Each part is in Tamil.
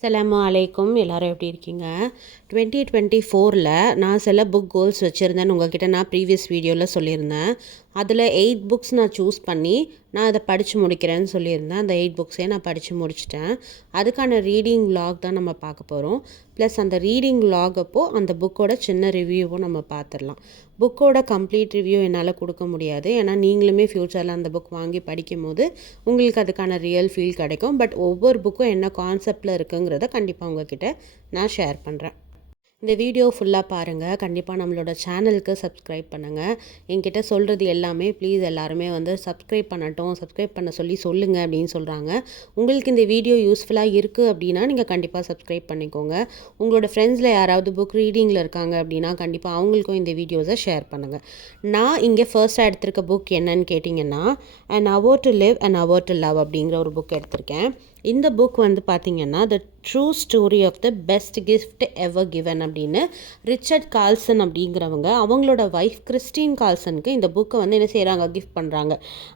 அஸ்ஸலாமு அலைக்கும். எல்லோரும் எப்படி இருக்கீங்க? 2024 நான் சில புக் கோல்ஸ் வச்சுருந்தேன்னு உங்ககிட்ட நான் ப்ரீவியஸ் வீடியோவில் சொல்லியிருந்தேன். அதில் 8 புக்ஸ் நான் சூஸ் பண்ணி நான் அதை படித்து முடிக்கிறேன்னு சொல்லியிருந்தேன். அந்த 8 புக்ஸே நான் படித்து முடிச்சிட்டேன். அதுக்கான ரீடிங் வ்ளாக் தான் நம்ம பார்க்க போகிறோம். ப்ளஸ் அந்த ரீடிங் வ்ளாக் அப்போது அந்த புக்கோட சின்ன ரிவ்யூவும் நம்ம பார்த்துடலாம். புக்கோட கம்ப்ளீட் ரிவ்யூ என்னால் கொடுக்க முடியாது, ஏன்னா நீங்களுமே ஃப்யூச்சரில் அந்த புக் வாங்கி படிக்கும் போது உங்களுக்கு அதுக்கான ரியல் ஃபீல் கிடைக்கும். பட் ஒவ்வொரு புக்கும் என்ன கான்செப்டில் இருக்குங்கிறத கண்டிப்பாக உங்ககிட்ட நான் ஷேர் பண்ணுறேன். இந்த வீடியோ ஃபுல்லாக பாருங்கள். கண்டிப்பாக நம்மளோட சேனலுக்கு சப்ஸ்கிரைப் பண்ணுங்கள். என்கிட்ட சொல்கிறது எல்லாமே ப்ளீஸ் எல்லாருமே சப்ஸ்கிரைப் பண்ணட்டும், சப்ஸ்கிரைப் பண்ண சொல்லுங்கள் அப்படின்னு சொல்கிறாங்க. உங்களுக்கு இந்த வீடியோ யூஸ்ஃபுல்லாக இருக்குது அப்படின்னா நீங்கள் கண்டிப்பாக சப்ஸ்கிரைப் பண்ணிக்கோங்க. உங்களோட ஃப்ரெண்ட்ஸில் யாராவது புக் ரீடிங்கில் இருக்காங்க அப்படின்னா கண்டிப்பாக அவங்களுக்கும் இந்த வீடியோஸை ஷேர் பண்ணுங்கள். நான் இங்கே ஃபர்ஸ்ட்டாக எடுத்திருக்க புக் என்னன்னு கேட்டிங்கன்னா An Hour to Live, An Hour to Love அப்படிங்கிற ஒரு புக் எடுத்திருக்கேன். இந்த புக் பார்த்திங்கன்னா the true story of the best gift ever given அப்படின்னு ரிச்சர்ட் கால்சன் அப்படிங்கிறவங்க அவங்களோட ஒய்ஃப் கிறிஸ்டின் கால்சனுக்கு இந்த புக்கை என்ன செய்கிறாங்க, கிஃப்ட் பண்ணுறாங்க.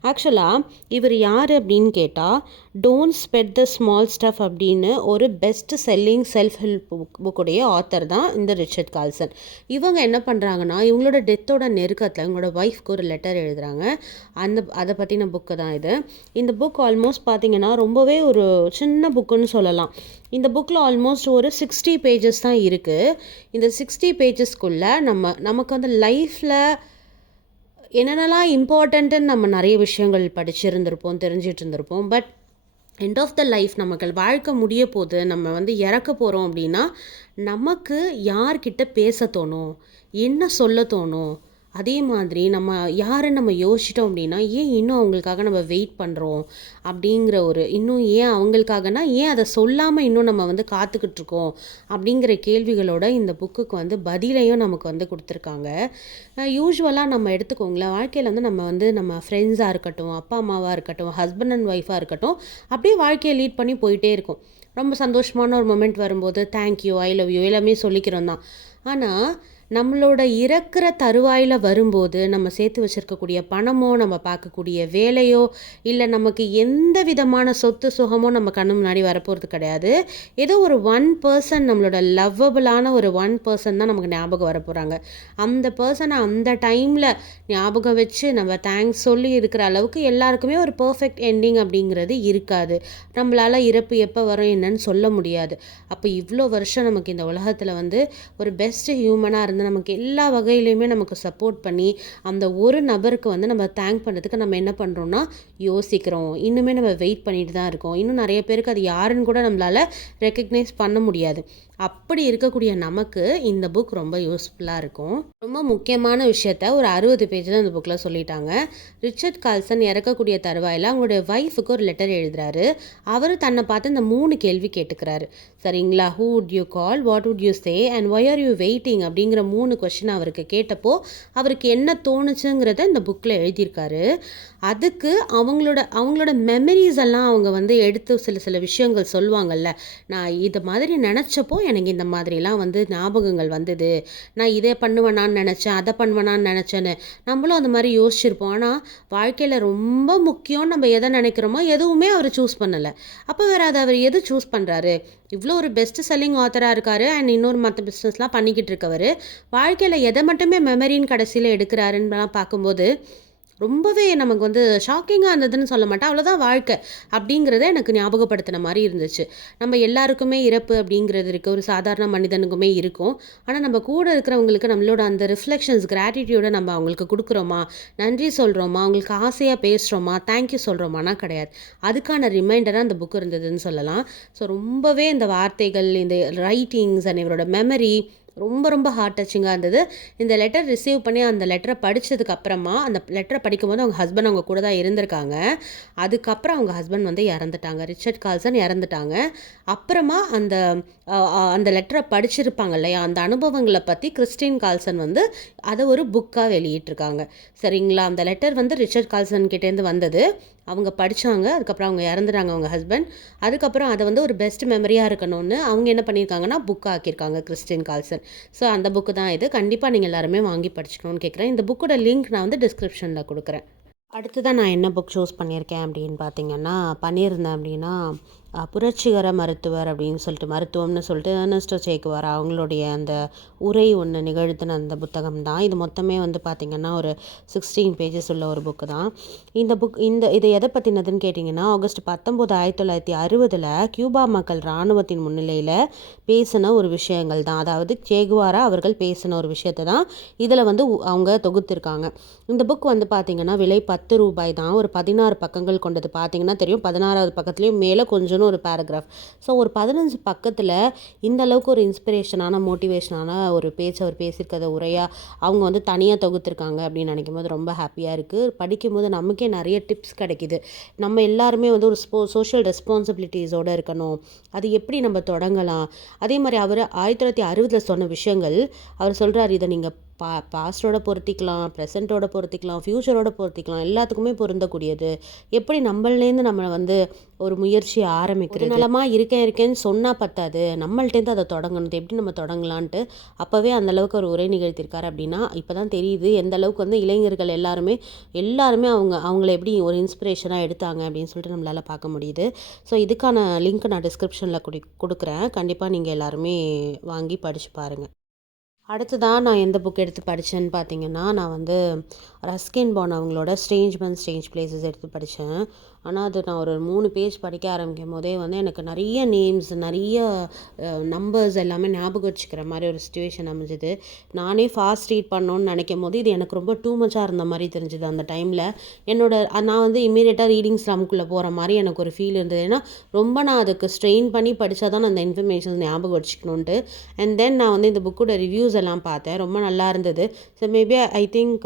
ஆக்சுவலாக இவர் யார் அப்படின்னு கேட்டால் don't sweat the small stuff அப்படின்னு ஒரு பெஸ்ட் செல்லிங் செல்ஃப் ஹெல்ப் புக்குடைய ஆத்தர் தான் இந்த ரிச்சர்ட் கால்சன். இவங்க என்ன பண்ணுறாங்கன்னா இவங்களோட டெத்தோட நெருக்கத்தில் இவங்களோட ஒய்ஃப்க்கு ஒரு லெட்டர் எழுதுகிறாங்க. அதை பற்றின புக்கு தான் இது. இந்த புக் ஆல்மோஸ்ட் பார்த்திங்கன்னா ரொம்பவே ஒரு சின்ன புக்குன்னு சொல்லலாம். இந்த புக்கில் ஆல்மோஸ்ட் ஒரு 60 பேஜஸ் தான் இருக்குது. இந்த 60 பேஜஸ்க்குள்ளே நமக்கு லைஃப்பில் என்னென்னலாம் இம்பார்ட்டண்ட்டுன்னு நம்ம நிறைய விஷயங்கள் படிச்சிருந்திருப்போம், தெரிஞ்சிட்டு இருந்திருப்போம். But end of the life நமக்கு வாழ்க்கை முடிய போது நம்ம இறக்க போகிறோம் அப்படின்னா நமக்கு யார்கிட்ட பேச தோணும், என்ன சொல்ல தோணும், அதே மாதிரி நம்ம யாருன்னு நம்ம யோசிச்சிட்டோம் அப்படின்னா ஏன் இன்னும் அவங்களுக்காக நம்ம வெயிட் பண்ணுறோம் அப்படிங்கிற ஒரு இன்னும் ஏன் அவங்களுக்காகனா ஏன் அதை சொல்லாமல் இன்னும் நம்ம காத்துக்கிட்டு இருக்கோம் அப்படிங்கிற கேள்விகளோட இந்த புக்குக்கு பதிலையும் நமக்கு கொடுத்துருக்காங்க. யூஸ்வலாக நம்ம எடுத்துக்கோங்களேன், வாழ்க்கையில் நம்ம ஃப்ரெண்ட்ஸாக இருக்கட்டும், அப்பா அம்மாவாக இருக்கட்டும், ஹஸ்பண்ட் அண்ட் ஒய்ஃபாக இருக்கட்டும், அப்படியே வாழ்க்கையை லீட் பண்ணி போயிட்டே இருக்கும். ரொம்ப சந்தோஷமான ஒரு மொமெண்ட் வரும்போது தேங்க்யூ, ஐ லவ் யூ எல்லாமே சொல்லிக்கிறோம் தான். ஆனால் நம்மளோட இறக்குற தருவாயில் வரும்போது நம்ம சேர்த்து வச்சுருக்கக்கூடிய பணமோ, நம்ம பார்க்கக்கூடிய வேலையோ, இல்லை நமக்கு எந்த விதமான சொத்து சுகமோ நம்ம கண்ணு முன்னாடி வரப்போகிறது கிடையாது. ஏதோ ஒரு 1% நம்மளோட லவ்வபிளான ஒரு 1% தான் நமக்கு ஞாபகம் வரப்போகிறாங்க. அந்த பர்சனை அந்த டைமில் ஞாபகம் வச்சு நம்ம தேங்க்ஸ் சொல்லி இருக்கிற அளவுக்கு எல்லாருக்குமே ஒரு பர்ஃபெக்ட் எண்டிங் அப்படிங்கிறது இருக்காது. நம்மளால் இறப்பு எப்போ வரும் என்னன்னு சொல்ல முடியாது. அப்போ இவ்வளோ வருஷம் நமக்கு இந்த உலகத்தில் ஒரு பெஸ்ட் ஹியூமனாக இருந்து நமக்கு எல்லா வகையிலையுமே நமக்கு சப்போர்ட் பண்ணி அந்த ஒரு நபருக்கு நம்ம தேங்க் பண்ணுறதுக்கு நம்ம என்ன பண்ணுறோம்னா யோசிக்கிறோம். இன்னுமே நம்ம வெயிட் பண்ணிட்டு தான் இருக்கோம். இன்னும் நிறைய பேருக்கு அது யாருன்னு கூட நம்மளால் ரெக்கக்னைஸ் பண்ண முடியாது. அப்படி இருக்கக்கூடிய நமக்கு இந்த புக் ரொம்ப யூஸ்ஃபுல்லாக இருக்கும். ரொம்ப முக்கியமான விஷயத்த ஒரு 60 பேஜ் தான் இந்த புக்கில் சொல்லிட்டாங்க. ரிச்சர்ட் கால்சன் இறக்கக்கூடிய தருவாயில் அவங்களுடைய ஒய்ஃபுக்கு ஒரு லெட்டர் எழுதுறாரு. அவர் தன்னை பார்த்து இந்த 3 கேள்வி கேட்டுக்கிறாரு. சரிங்களா? Who would you call, what would you say and why are you waiting அப்படிங்கிற 3 கொஸ்டின் அவருக்கு கேட்டப்போ அவருக்கு என்ன தோணுச்சுங்கிறத இந்த புக்கில் எழுதியிருக்காரு. அதுக்கு அவங்களோட மெமரிஸ் எல்லாம் அவங்க எடுத்து சில விஷயங்கள் சொல்லுவாங்கல்ல, நான் இது மாதிரி நினச்சப்போ எனக்கு இந்த மாதிரிலாம் ஞாபகங்கள் வந்தது, நான் இதை பண்ணுவேனான்னு நினச்சேன், அதை பண்ணுவேனான்னு நினச்சேன்னு நம்மளும் அந்த மாதிரி யோசிச்சிருப்போம். ஆனால் வாழ்க்கையில் ரொம்ப முக்கியம் நம்ம எதை நினைக்கிறோமோ எதுவுமே அவர் சூஸ் பண்ணலை. அப்போ வேறு அதை அவர் எது சூஸ் பண்ணுறாரு? இவ்வளோ ஒரு பெஸ்ட் செல்லிங் ஆத்தராக இருக்கார் அண்ட் இன்னொரு மற்ற பிஸ்னஸ்லாம் பண்ணிக்கிட்டு இருக்கவர் வாழ்க்கையில் எதை மட்டுமே மெமரின்னு கடைசியில் எடுக்கிறாருன்னு பார்க்கும்போது ரொம்பவே நமக்கு ஷாக்கிங்காக இருந்ததுன்னு சொல்ல மாட்டேன், அவ்வளோதான் வாழ்க்கை அப்படிங்கிறத எனக்கு ஞாபகப்படுத்தின மாதிரி இருந்துச்சு. நம்ம எல்லாருக்குமே இறப்பு அப்படிங்கிறது இருக்குது, ஒரு சாதாரண மனிதனுக்குமே இருக்கும். ஆனால் நம்ம கூட இருக்கிறவங்களுக்கு நம்மளோட அந்த ரிஃப்ளெக்ஷன்ஸ் கிராட்டிடியூடை நம்ம அவங்களுக்கு கொடுக்குறோமா, நன்றி சொல்கிறோமா, அவங்களுக்கு ஆசையாக பேசுகிறோமா, தேங்க்யூ சொல்கிறோமானா கிடையாது. அதுக்கான ரிமைண்டராக அந்த புக் இருந்ததுன்னு சொல்லலாம். ஸோ ரொம்பவே இந்த வார்த்தைகள், இந்த ரைட்டிங்ஸ் அண்ட் இவரோட மெமரி ரொம்ப ரொம்ப ஹார்ட் டச்சிங்காக இருந்தது. இந்த லெட்டர் ரிசீவ் பண்ணி அந்த லெட்டரை படித்ததுக்கு அப்புறமா அந்த லெட்டரை படிக்கும்போது அவங்க ஹஸ்பண்ட் அவங்க கூட தான் இருந்திருக்காங்க. அதுக்கப்புறம் அவங்க ஹஸ்பண்ட் இறந்துட்டாங்க, ரிச்சர்ட் கால்சன் இறந்துட்டாங்க. அப்புறமா அந்த லெட்டரை படிச்சிருப்பாங்க இல்லையா, அந்த அனுபவங்களை பற்றி கிறிஸ்டின் கால்சன் அதை ஒரு புக்காக வெளியிட்டிருக்காங்க. சரிங்களா? அந்த லெட்டர் ரிச்சர்ட் கால்சன் கிட்டேருந்து வந்தது, அவங்க படித்தாங்க. அதுக்கப்புறம் அவங்க இறந்துட்டாங்க அவங்க ஹஸ்பண்ட். அதுக்கப்புறம் அதை ஒரு பெஸ்ட் மெமரியாக இருக்கணும்னு அவங்க என்ன பண்ணியிருக்காங்கன்னா புக் ஆக்கியிருக்காங்க கிறிஸ்டின் கால்சன். ஸோ அந்த புக்கு தான் இது. கண்டிப்பாக நீங்கள் எல்லாருமே வாங்கி படிச்சுக்கணும்னு கேட்குறேன். இந்த புக்கோட லிங்க் நான் டிஸ்கிரிப்ஷனில் கொடுக்குறேன். அடுத்ததான் நான் என்ன புக் சூஸ் பண்ணியிருக்கேன் அப்படின்னு பார்த்தீங்கன்னா பண்ணியிருந்தேன் அப்படின்னா புரட்சிகர மருத்துவர் அப்படின்னு சொல்லிட்டு மருத்துவம்னு சொல்லிட்டு எர்னஸ்டோ சே குவேரா அவங்களுடைய அந்த உரை ஒன்று நிகழ்த்தின அந்த புத்தகம் தான் இது. மொத்தமே வந்து பார்த்திங்கன்னா ஒரு 16 பேஜஸ் உள்ள ஒரு புக்கு தான் இந்த புக். இது எதை பற்றினதுன்னு கேட்டிங்கன்னா, ஆகஸ்ட் 19 1960 கியூபா மக்கள் இராணுவத்தின் முன்னிலையில் பேசின ஒரு விஷயங்கள் தான். அதாவது சே குவேரா அவர்கள் பேசின ஒரு விஷயத்தை தான் இதில் வந்து அவங்க தொகுத்திருக்காங்க. இந்த புக் வந்து பார்த்திங்கன்னா விலை 10 ரூபாய் தான். ஒரு 16 பக்கங்கள் கொண்டது. பார்த்திங்கன்னா தெரியும், 16வது பக்கத்துலேயும் மேலே கொஞ்சம் ஒரு பேராகிராஃப். ஸோ ஒரு 15 பக்கத்தில் இந்த அளவுக்கு ஒரு இன்ஸ்பிரேஷனான மோட்டிவேஷனான ஒரு பேச்சு அவர் பேசியிருக்கிறத உரையாக அவங்க வந்து தனியாக தொகுத்துருக்காங்க அப்படின்னு நினைக்கும் போது ரொம்ப ஹாப்பியாக இருக்குது. படிக்கும்போது நமக்கே நிறைய டிப்ஸ் கிடைக்கிது. நம்ம எல்லாருமே வந்து ஒரு சோஷியல் ரெஸ்பான்சிபிலிட்டிஸோடு இருக்கணும். அது எப்படி நம்ம தொடங்கலாம். அதே மாதிரி அவர் 1960 சொன்ன விஷயங்கள் அவர் சொல்கிறார், இதை நீங்கள் பாஸ்டோட பொருத்திக்கலாம், ப்ரெசண்ட்டோட பொருத்திக்கலாம், ஃப்யூச்சரோட பொருத்திக்கலாம், எல்லாத்துக்குமே பொருந்தக்கூடியது. எப்படி நம்மளேருந்து நம்மளை வந்து ஒரு முயற்சியை ஆரம்பிக்கிறது. நலமாக இருக்கேன்னு சொன்னால் பத்தாது, நம்மள்டேருந்து அதை தொடங்கணும். எப்படி நம்ம தொடங்கலான்ட்டு அப்போவே அந்தளவுக்கு ஒரு உரை நிகழ்த்தியிருக்காரு. அப்படின்னா இப்போ தான் தெரியுது எந்த அளவுக்கு வந்து இளைஞர்கள் எல்லாருமே அவங்கள எப்படி ஒரு இன்ஸ்பிரேஷனாக எடுத்தாங்க அப்படின்னு சொல்லிட்டு நம்மளால் பார்க்க முடியுது. ஸோ இதுக்கான லிங்க் நான் டிஸ்கிரிப்ஷனில் கொடுக்குறேன். கண்டிப்பாக நீங்கள் எல்லாருமே வாங்கி படித்து பாருங்கள். அடுத்ததான் நான் எந்த புக் எடுத்து படித்தேன்னு பார்த்தீங்கன்னா, நான் வந்து ரஸ்கின் பாண்ட் அவங்களோட ஸ்ட்ரேஞ்ச் மேன் ஸ்ட்ரேஞ்ச் பிளேசஸ் எடுத்து படித்தேன். ஆனால் அது நான் ஒரு 3 பேஜ் படிக்க ஆரம்பிக்கும் போதே வந்து எனக்கு நிறைய நேம்ஸ், நிறைய நம்பர்ஸ் எல்லாமே ஞாபகம் வச்சுக்கிற மாதிரி ஒரு சுச்சுவேஷன் அமைஞ்சுது. நானே ஃபாஸ்ட் ரீட் பண்ணணுன்னு நினைக்கும் போது இது எனக்கு ரொம்ப டூ மச்சாக இருந்த மாதிரி தெரிஞ்சுது. அந்த டைமில் நான் வந்து இமீடியட்டாக ரீடிங் ஸ்லம்குள்ளே போகிற மாதிரி எனக்கு ஒரு ஃபீல் இருந்தது. ஏன்னா ரொம்ப நான் அதுக்கு ஸ்ட்ரெயின் பண்ணி படித்தா தான் நான் அந்த இன்ஃபர்மேஷன்ஸ் ஞாபகம் வச்சுக்கணுன்ட்டு. அண்ட் தென் நான் வந்து இந்த புக்கோட ரிவ்யூஸ் எல்லாம் பார்த்தேன். ரொம்ப நல்லா இருந்தது. ஸோ மேபி ஐ திங்க்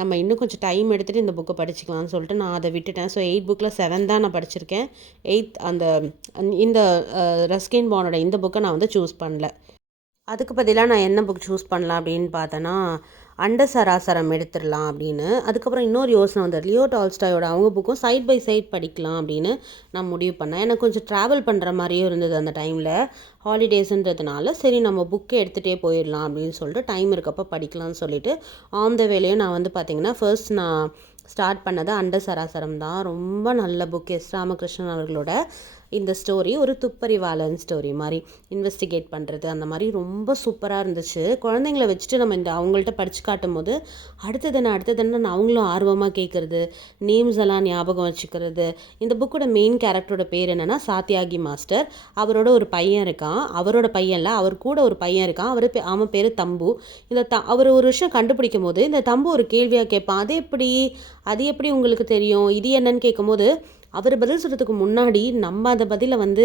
நம்ம இன்னும் கொஞ்சம் டைம் எடுத்துகிட்டு இந்த புக்கை படிச்சுக்கலாம்னு சொல்லிட்டு நான் அதை விட்டுட்டேன். ஸோ 8 புக்கில் 7 தான் நான் படிச்சிருக்கேன். 8th இந்த ரஸ்கின் பாண்டோட இந்த புக்கை நான் வந்து சூஸ் பண்ணல. அதுக்கு பதிலாக நான் என்ன புக் சூஸ் பண்ணலாம் அப்படின்னு பார்த்தேன்னா, அண்ட சராசரம் எடுத்துடலாம் அப்படின்னு. அதுக்கப்புறம் இன்னொரு யோசனை வந்தது, லியோ டால்ஸ்டாயோட அவங்க புக்கும் சைட் பை சைட் படிக்கலாம் அப்படின்னு நான் முடிவு பண்ணேன். எனக்கு கொஞ்சம் ட்ராவல் பண்ணுற மாதிரியும் இருந்தது அந்த டைமில், ஹாலிடேஸுன்றதுனால. சரி நம்ம புக்கை எடுத்துகிட்டே போயிடலாம் அப்படின்னு சொல்லிட்டு டைம் இருக்கப்போ படிக்கலாம்னு சொல்லிட்டு ஆன் த வேலையும் நான் வந்து பார்த்திங்கன்னா ஃபர்ஸ்ட் நான் ஸ்டார்ட் பண்ணது அண்ட சராசரம் தான். ரொம்ப நல்ல புக். எஸ் ராமகிருஷ்ணன் அவர்களோட இந்த ஸ்டோரி ஒரு துப்பறிவாளன் ஸ்டோரி மாதிரி இன்வெஸ்டிகேட் பண்ணுறது அந்த மாதிரி ரொம்ப சூப்பராக இருந்துச்சு. குழந்தைங்கள வச்சுட்டு நம்ம அவங்கள்ட்ட படித்து காட்டும் போது அடுத்ததுன்னு அவங்களும் ஆர்வமாக கேட்குறது, நேம்ஸ் எல்லாம் ஞாபகம் வச்சுக்கிறது. இந்த புக்கோட மெயின் கேரக்டரோட பேர் என்னென்னா சாத்தியாகி மாஸ்டர். அவரோட ஒரு பையன் இருக்கான். அவரோட பையன் இல்லை, அவர் கூட ஒரு பையன் இருக்கான். அவன் பேர் தம்பு. அவர் ஒரு விஷயம் கண்டுபிடிக்கும் போது இந்த தம்பு ஒரு கேள்வியாக கேட்பான், அது எப்படி உங்களுக்கு தெரியும், இது என்னன்னு கேட்கும்போது அவர் பதில் சொல்கிறதுக்கு முன்னாடி நம்ம அந்த பதிலை வந்து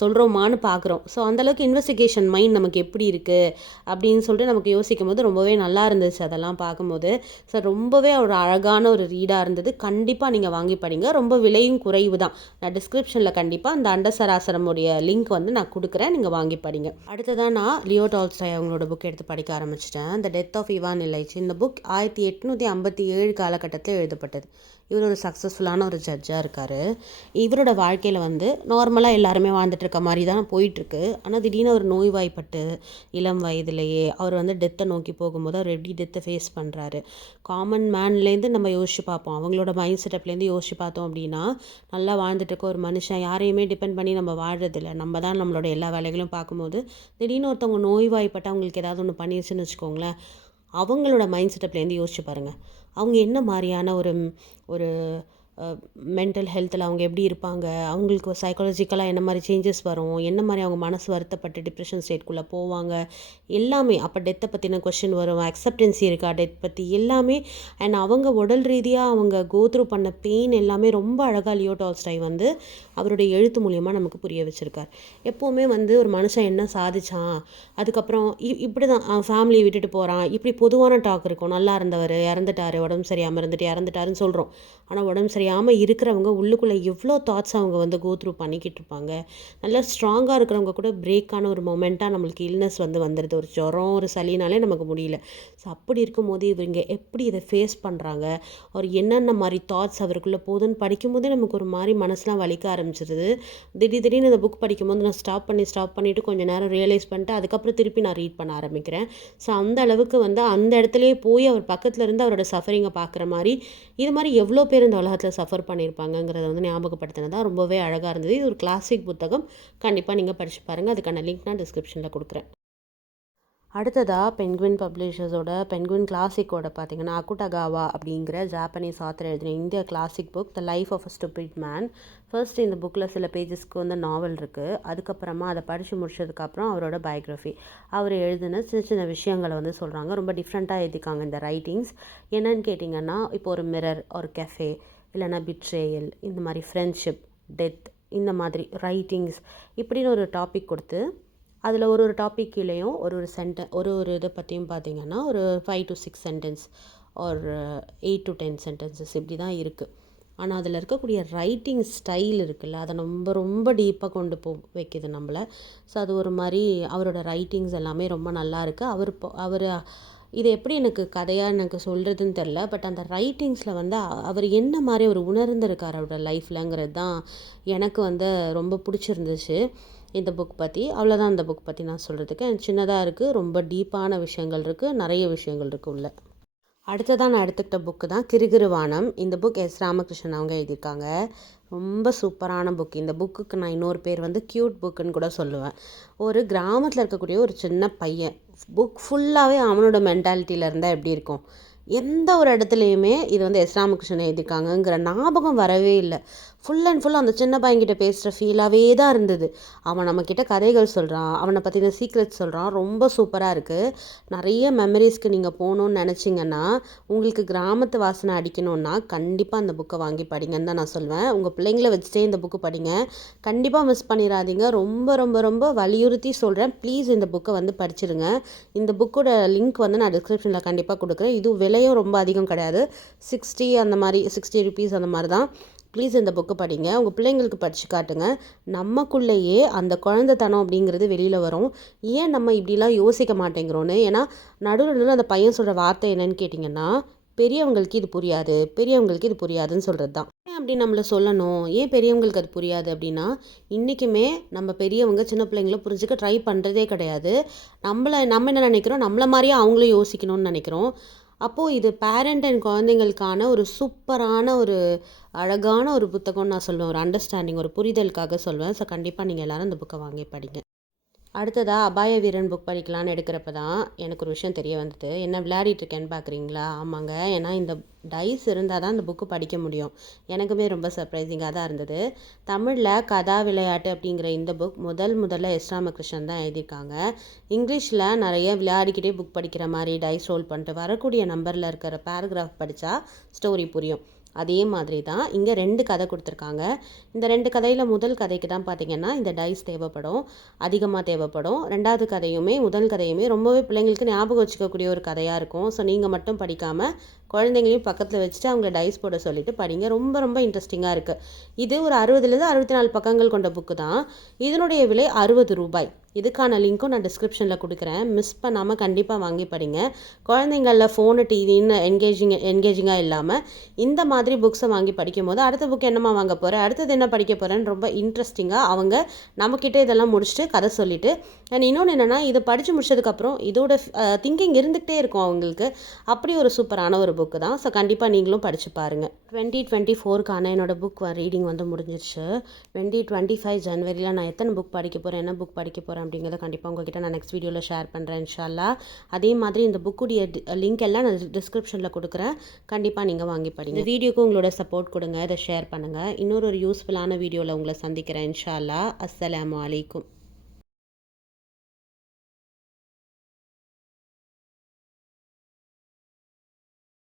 சொல்கிறோமான்னு பார்க்குறோம். ஸோ அந்தளவுக்கு இன்வெஸ்டிகேஷன் மைண்ட் நமக்கு எப்படி இருக்குது அப்படின்னு சொல்லிட்டு நமக்கு யோசிக்கும் போது ரொம்பவே நல்லா இருந்துச்சு அதெல்லாம் பார்க்கும்போது. ஸோ ரொம்பவே ஒரு அழகான ஒரு ரீடாக இருந்தது. கண்டிப்பாக நீங்கள் வாங்கி படிங்க. ரொம்ப விலையும் குறைவு தான். நான் டிஸ்கிரிப்ஷனில் கண்டிப்பாக அந்த அண்ட சராசரமுடைய லிங்க் வந்து நான் கொடுக்குறேன், நீங்கள் வாங்கி படிங்க. அடுத்ததான் நான் லியோ டால்ஸ்டாய் அவங்களோட புக் எடுத்து படிக்க ஆரம்பிச்சிட்டேன். The death of Ivan Ilyich. இந்த புக் 1857 காலகட்டத்தில் எழுதப்பட்டது. இவர் ஒரு சக்ஸஸ்ஃபுல்லான ஒரு ஜட்ஜாக இருக்கார். இவரோட வாழ்க்கையில் வந்து நார்மலாக எல்லாருமே வாழ்ந்துட்டு இருக்க மாதிரி தான் போயிட்டுருக்கு. ஆனால் திடீர்னு அவர் நோய்வாய்ப்பட்டு இளம் வயதிலேயே அவர் வந்து டெத்தை நோக்கி போகும்போது அவர் எப்படி டெத்தை ஃபேஸ் பண்ணுறாரு. காமன் மேன்லேருந்து நம்ம யோசிச்சு பார்ப்போம், அவங்களோட மைண்ட் செட்டப்லேருந்து யோசிச்சு பார்த்தோம் அப்படின்னா, நல்லா வாழ்ந்துட்டு இருக்க ஒரு மனுஷன் யாரையுமே டிபெண்ட் பண்ணி நம்ம வாழ்றதில்ல. நம்ம தான் நம்மளோட எல்லா வேலைகளும் பார்க்கும்போது திடீர்னு ஒருத்தவங்க நோய்வாய்ப்பட்டு அவங்களுக்கு ஏதாவது ஒன்று பண்ணிடுச்சுன்னு வச்சுக்கோங்களேன், அவங்களோட மைண்ட் செட்டப்லேருந்து யோசிச்சு பாருங்கள். அவங்க என்ன மாதிரியான ஒரு மென்டல் ஹெல்த்தில் அவங்க எப்படி இருப்பாங்க, அவங்களுக்கு சைக்காலஜிக்கலாக என்ன மாதிரி சேஞ்சஸ் வரும், என்ன மாதிரி அவங்க மனசு வருத்தப்பட்டு டிப்ரெஷன் ஸ்டேட்குள்ளே போவாங்க, எல்லாமே. அப்போ டெத்தை பற்றின கொஷின் வரும், அக்செப்டன்சி இருக்கா டெத் பற்றி, எல்லாமே. அண்ட் அவங்க உடல் ரீதியாக அவங்க கோத்ரூ பண்ண பெயின் எல்லாமே ரொம்ப அழகாக லியோ டால்ஸ்டாய் வந்து அவருடைய எழுத்து மூலியமாக நமக்கு புரிய வச்சுருக்கார். எப்போவுமே வந்து ஒரு மனுஷன் என்ன சாதிச்சான், அதுக்கப்புறம் இப்படி தான் ஃபேமிலியை விட்டுட்டு போகிறான், இப்படி பொதுவான டாக் இருக்கும். நல்லா இருந்தவர் இறந்துட்டார், உடம்பு சரியாமல் இறந்துட்டாருன்னு சொல்கிறோம். ஆனால் உடம்பு சரியாமல் இருக்கிறவங்க உள்ளுக்குள்ளே எவ்வளோ தாட்ஸ் அவங்க வந்து கோத்ரூ பண்ணிக்கிட்டு இருப்பாங்க. நல்லா ஸ்ட்ராங்காக இருக்கிறவங்க கூட பிரேக்கான ஒரு மொமெண்ட்டாக நம்மளுக்கு இல்னஸ் வந்துடுது. ஒரு ஜுரம், ஒரு சளினாலே நமக்கு முடியல. ஸோ அப்படி இருக்கும்போது இவங்க எப்படி இதை ஃபேஸ் பண்ணுறாங்க, அவர் என்னென்ன மாதிரி தாட்ஸ் அவருக்குள்ளே போகுதுன்னு படிக்கும்போதே நமக்கு ஒரு மாதிரி மனசுலாம் வலிக்க ஆரம்பிச்சிருது. திடீர்னு இந்த புக் படிக்கும்போது நான் ஸ்டாப் பண்ணிவிட்டு கொஞ்சம் நேரம் ரியலைஸ் பண்ணிட்டு அதுக்கப்புறம் திருப்பி நான் ரீட் பண்ண ஆரம்பிக்கிறேன். ஸோ அந்த அளவுக்கு வந்து அந்த இடத்துலையே போய் அவர் பக்கத்தில் இருந்து அவரோட சஃபரிங்கை பார்க்குற மாதிரி, இது மாதிரி எவ்வளோ பேர் இந்த உலகத்தில் சஃபர் பண்ணியிருப்பாங்கங்கிறத வந்து ஞாபகப்படுத்தினதா ரொம்பவே அழகாக இருந்தது. இது ஒரு கிளாசிக் புத்தகம். கண்டிப்பாக நீங்கள் படித்து பாருங்கள். அதுக்கான லிங்க் நான் டிஸ்கிரிப்ஷனில் கொடுக்குறேன். அடுத்ததாக பென்குவின் பப்ளிஷர்ஸோட பென்குவின் கிளாசிக்கோட பார்த்தீங்கன்னா அகுட்டகாவா அப்படிங்கிற ஜாப்பனீஸ் ஆத்தர் எழுதின இந்திய classic book the life of a stupid man. First இந்த புக்கில் சில பேஜஸ்க்கு வந்து நாவல் இருக்குது. அதுக்கப்புறமா அதை படித்து முடிச்சதுக்கப்புறம் அவரோட பயோகிராஃபி, அவர் எழுதின சின்ன சின்ன விஷயங்களை வந்து சொல்கிறாங்க. ரொம்ப டிஃப்ரெண்ட்டாக எழுதிக்காங்க இந்த ரைட்டிங்ஸ். என்னன்னு கேட்டிங்கன்னா, இப்போ ஒரு மிரர், ஒரு கெஃபே, இல்லைனா பிட்ரேயல், இந்த மாதிரி ஃப்ரெண்ட்ஷிப், டெத், இந்த மாதிரி ரைட்டிங்ஸ் இப்படின்னு ஒரு டாபிக் கொடுத்து அதில் ஒரு டாபிக் கீழேயும் ஒரு இதை பற்றியும் பார்த்தீங்கன்னா ஒரு 5 to 6 சென்டென்ஸ் ஒரு 8 to 10 சென்டென்சஸ் இப்படி தான் இருக்குது. ஆனால் அதில் இருக்கக்கூடிய ரைட்டிங் ஸ்டைல் இருக்குல்ல, அதை ரொம்ப ரொம்ப டீப்பாக கொண்டு வைக்கிது நம்மளை. ஸோ அது ஒரு மாதிரி அவரோட ரைட்டிங்ஸ் எல்லாமே ரொம்ப நல்லா இருக்குது. அவர் இது எப்படி எனக்கு கதையாக எனக்கு சொல்கிறதுன்னு தெரில. பட் அந்த ரைட்டிங்ஸில் வந்து அவர் என்ன மாதிரி அவர் உணர்ந்திருக்கார் அவரோட லைஃப்லங்கிறது தான் எனக்கு வந்து ரொம்ப பிடிச்சிருந்துச்சு இந்த புக் பற்றி. அவ்வளோதான் இந்த புக் பற்றி நான் சொல்கிறதுக்கு. சின்னதாக இருக்குது, ரொம்ப டீப்பான விஷயங்கள் இருக்குது, நிறைய விஷயங்கள் இருக்குது உள்ள. அடுத்ததான் நான் எடுத்துக்கிட்ட புக்கு தான் கிறுகிறுவானம். இந்த புக் எஸ் ராமகிருஷ்ணன் அவங்க எழுதியிருக்காங்க. ரொம்ப சூப்பரான புக். இந்த புக்குக்கு நான் இன்னொரு பேர் வந்து க்யூட் புக்குன்னு கூட சொல்லுவேன். ஒரு கிராமத்தில் இருக்கக்கூடிய ஒரு சின்ன பையன், புக் ஃபுல்லாகவே அவனோட மென்டாலிட்டியில் இருந்தால் எப்படி இருக்கும், எந்த ஒரு இடத்துலையுமே இது வந்து எஸ் ராமகிருஷ்ணன் எழுதியிருக்காங்கங்கிற ஞாபகம் வரவே இல்லை. ஃபுல் அண்ட் ஃபுல் அந்த சின்ன பையன்கிட்ட பேசுகிற ஃபீலாகவே தான் இருந்தது. அவன் நம்மக்கிட்ட கதைகள் சொல்கிறான், அவனை பற்றின சீக்ரெட்ஸ் சொல்கிறான். ரொம்ப சூப்பராக இருக்குது. நிறைய மெமரிஸ்க்கு நீங்கள் போகணுன்னு நினச்சிங்கன்னா, உங்களுக்கு கிராமத்து வாசனை அடிக்கணுன்னா கண்டிப்பாக அந்த புக்கை வாங்கி படிங்கன்னு தான் நான் சொல்வேன். உங்கள் பிள்ளைங்கள வச்சுட்டே இந்த புக்கு படிங்க, கண்டிப்பாக மிஸ் பண்ணிடாதீங்க. ரொம்ப ரொம்ப ரொம்ப வலியுறுத்தி சொல்கிறேன், ப்ளீஸ் இந்த புக்கை வந்து படிச்சிருங்க. இந்த புக்கோட லிங்க் வந்து நான் டிஸ்கிரிப்ஷனில் கண்டிப்பாக கொடுக்குறேன். இது விலையும் ரொம்ப அதிகம் கிடையாது, 60 அந்த மாதிரி, 60 ருபீஸ் அந்த மாதிரி தான். ப்ளீஸ் இந்த புக்கு படிங்க, உங்கள் பிள்ளைங்களுக்கு படித்து காட்டுங்க. நமக்குள்ளேயே அந்த குழந்தைத்தனம் அப்படிங்கிறது வெளியில் வரும். ஏன் நம்ம இப்படிலாம் யோசிக்க மாட்டேங்கிறோன்னு. ஏன்னா நடுவில் அந்த பையன் சொல்கிற வார்த்தை என்னன்னு கேட்டிங்கன்னா, பெரியவங்களுக்கு இது புரியாது, பெரியவங்களுக்கு இது புரியாதுன்னு சொல்கிறது தான். ஏன் அப்படி நம்மளை சொல்லணும், ஏன் பெரியவங்களுக்கு அது புரியாது அப்படின்னா, இன்றைக்குமே நம்ம பெரியவங்க சின்ன பிள்ளைங்கள புரிஞ்சுக்க ட்ரை பண்ணுறதே கிடையாது. நம்ம என்ன நினைக்கிறோம், நம்மளை மாதிரியே அவங்களும் யோசிக்கணும்னு நினைக்கிறோம். அப்போது இது பேரண்ட் அண்ட் குழந்தைங்களுக்கான ஒரு சூப்பரான ஒரு அழகான ஒரு புத்தகம்னு நான் சொல்லுவேன். ஒரு அண்டர்ஸ்டாண்டிங், ஒரு புரிதலுக்காக சொல்வேன். ஸோ கண்டிப்பாக நீங்கள் எல்லோரும் இந்த புக்கை வாங்கி படிங்க. அடுத்ததாக அபாய வீரன் புக் படிக்கலான்னு எடுக்கிறப்ப தான் எனக்கு ஒரு விஷயம் தெரிய வந்தது. என்ன விளையாடிட்டுருக்கேன்னு பார்க்குறீங்களா? ஆமாங்க. ஏன்னா இந்த டைஸ் இருந்தால் தான் இந்த புக்கு படிக்க முடியும். எனக்குமே ரொம்ப சர்ப்ரைசிங்காக தான் இருந்தது. தமிழில் கதா விளையாட்டு அப்படிங்கிற இந்த புக் முதல்ல எஸ் ராமகிருஷ்ணன் தான் எழுதியிருக்காங்க. இங்கிலீஷில் நிறைய விளையாடிக்கிட்டே புக் படிக்கிற மாதிரி டைஸ் ரோல் பண்ணிட்டு வரக்கூடிய நம்பரில் இருக்கிற பேராகிராஃப் படித்தா ஸ்டோரி புரியும். அதே மாதிரி தான் இங்கே 2 கதை கொடுத்துருக்காங்க. இந்த 2 கதையில் முதல் கதைக்கு தான் பார்த்திங்கன்னா இந்த டைஸ் தேவைப்படும், அதிகமாக தேவைப்படும். 2வது கதையுமே முதல் கதையுமே ரொம்பவே பிள்ளைங்களுக்கு ஞாபகம் வச்சுக்கக்கூடிய ஒரு கதையாக இருக்கும். ஸோ நீங்கள் மட்டும் படிக்காமல் குழந்தைங்களையும் பக்கத்தில் வச்சுட்டு அவங்கள டைஸ் போட சொல்லிவிட்டு படிங்க. ரொம்ப ரொம்ப இன்ட்ரெஸ்டிங்காக இருக்குது. இது ஒரு 60லேருந்து 64 பக்கங்கள் கொண்ட புக்கு தான். இதனுடைய விலை 60 ரூபாய். இதுக்கான லிங்க்கும் நான் டிஸ்கிரிப்ஷனில் கொடுக்குறேன். மிஸ் பண்ணாமல் கண்டிப்பாக வாங்கி படிங்க. குழந்தைங்களில் ஃபோனு டிவின்னு என்கேஜிங்காக இல்லாமல் இந்த மாதிரி புக்ஸை வாங்கி படிக்கும் போது அடுத்த புக் என்னம்மா வாங்க போகிறேன், அடுத்தது என்ன படிக்க போகிறேன்னு ரொம்ப இன்ட்ரெஸ்டிங்காக அவங்க நம்மக்கிட்ட இதெல்லாம் முடிச்சுட்டு கதை சொல்லிவிட்டு, அண்ட் இன்னொன்று என்னென்னா இதை படித்து முடிச்சதுக்கப்புறம் இதோட திங்கிங் இருந்துகிட்டே இருக்கும் அவங்களுக்கு. அப்படி ஒரு சூப்பரான ஒரு புக்கு தான். ஸோ கண்டிப்பாக நீங்களும் படித்து பாருங்கள். 2024க்கான என்னோடய புக் ரீடிங் வந்து முடிஞ்சிருச்சு. 2025 ஜனவரியில் நான் எத்தனை புக் படிக்க போகிறேன், என்ன புக் படிக்க போகிறேன் அப்படிங்கிறத கண்டிப்பாக உங்ககிட்ட நான் நெக்ஸ்ட் வீடியோவில் ஷேர் பண்ணுறேன் இன்ஷா அல்லாஹ். அதே மாதிரி இந்த புக்குடைய லிங்க் எல்லாம் நான் டிஸ்கிரிப்ஷனில் கொடுக்குறேன். கண்டிப்பாக நீங்கள் வாங்கி படிங்க. இந்த வீடியோக்கு உங்களோட சப்போர்ட் கொடுங்க, இதை ஷேர் பண்ணுங்கள். இன்னொரு யூஸ்ஃபுல்லான வீடியோவில் உங்களை சந்திக்கிறேன் இன்ஷா அல்லாஹ். அஸ்ஸலாமு அலைக்கும்.